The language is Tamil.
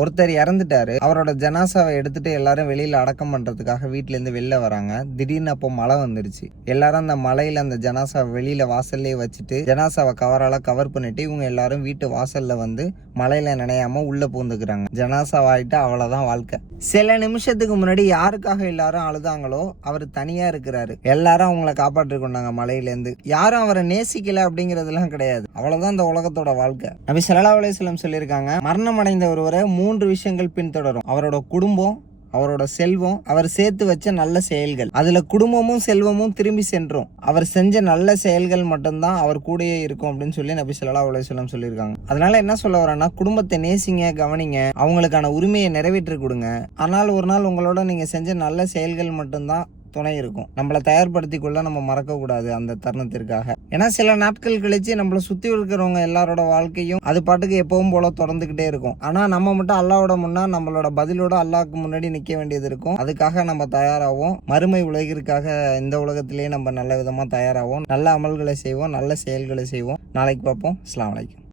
ஒருத்தர் இறந்துட்டாரு. அவரோட ஜனாசாவை எடுத்துட்டு எல்லாரும் வெளியில அடக்கம் பண்றதுக்காக வீட்டுல இருந்து வெளில வராங்க. திடீர்னு அப்போ மழை வந்துருச்சு. எல்லாரும் அந்த மழையில அந்த ஜனாசாவை வெளியில வாசல்லே வச்சுட்டு ஜனாசாவை கவரால கவர் பண்ணிட்டு இவங்க எல்லாரும் வீட்டு வாசல்ல வந்து மழையில நனையாம உள்ள பூந்துக்கிறாங்க. ஜனாசாவாயிட்டு அவ்வளவுதான் வாழ்க்கை. சில நிமிஷத்துக்கு முன்னாடி யாருக்காக எல்லாரும் அழுதாங்களோ அவர் தனியா இருக்கிறாரு. எல்லாரும் அவங்கள காப்பாற்றி கொண்டாங்க மழையில இருந்து. யாரும் அவரை நேசிக்கல அப்படிங்கறதுலாம் கிடையாது. அவ்வளவுதான் இந்த உலகத்தோட வாழ்க்கை. நபி ஸல்லல்லாஹு அலைஹி வஸல்லம் சொல்லியிருக்காங்க, மரணம் அடைந்த ஒருவரை 3 விஷயங்கள் பின்தொடரும். அவரோட குடும்பம், அவரோட செல்வம், அவர் சேர்த்து வச்ச நல்ல செயல்கள். அதுல குடும்பமும் செல்வமும் திரும்பி சென்றும். அவர் செஞ்ச நல்ல செயல்கள் மட்டும்தான் அவர் கூடயே இருக்கும் அப்படின்னு சொல்லி நபி ஸல்லல்லாஹு அலைஹி வஸல்லம் சொல்லியிருக்காங்க. அதனால என்ன சொல்ல வரேன்னா, குடும்பத்தை நேசிங்க, கவனிங்க, அவங்களுக்கான உரிமையை நிறைவேற்றி கொடுங்க. ஆனால் ஒரு நாள் உங்களோட நீங்க செஞ்ச நல்ல செயல்கள் மட்டும்தான் துணை இருக்கும். நம்மளை தயார்படுத்தி கொள்ள நம்ம மறக்க கூடாது அந்த தருணத்திற்காக. ஏன்னா சில நாட்கள் கழிச்சு நம்மளை சுத்தி இருக்கிறவங்க எல்லாரோட வாழ்க்கையும் அது பாட்டுக்கு எப்பவும் போல தொடர்ந்துகிட்டே இருக்கும். ஆனா நம்ம மட்டும் அல்லாஹ்வோட முன்னா நம்மளோட பதிலோட அல்லாஹ்க்கு முன்னாடி நிக்க வேண்டியது இருக்கும். அதுக்காக நம்ம தயாராகும். மறுமை உலகிற்காக இந்த உலகத்திலேயே நம்ம நல்ல விதமா தயாராகும். நல்ல அமல்களை செய்வோம், நல்ல செயல்களை செய்வோம். நாளைக்கு பார்ப்போம். அஸ்ஸலாமு அலைக்கும்.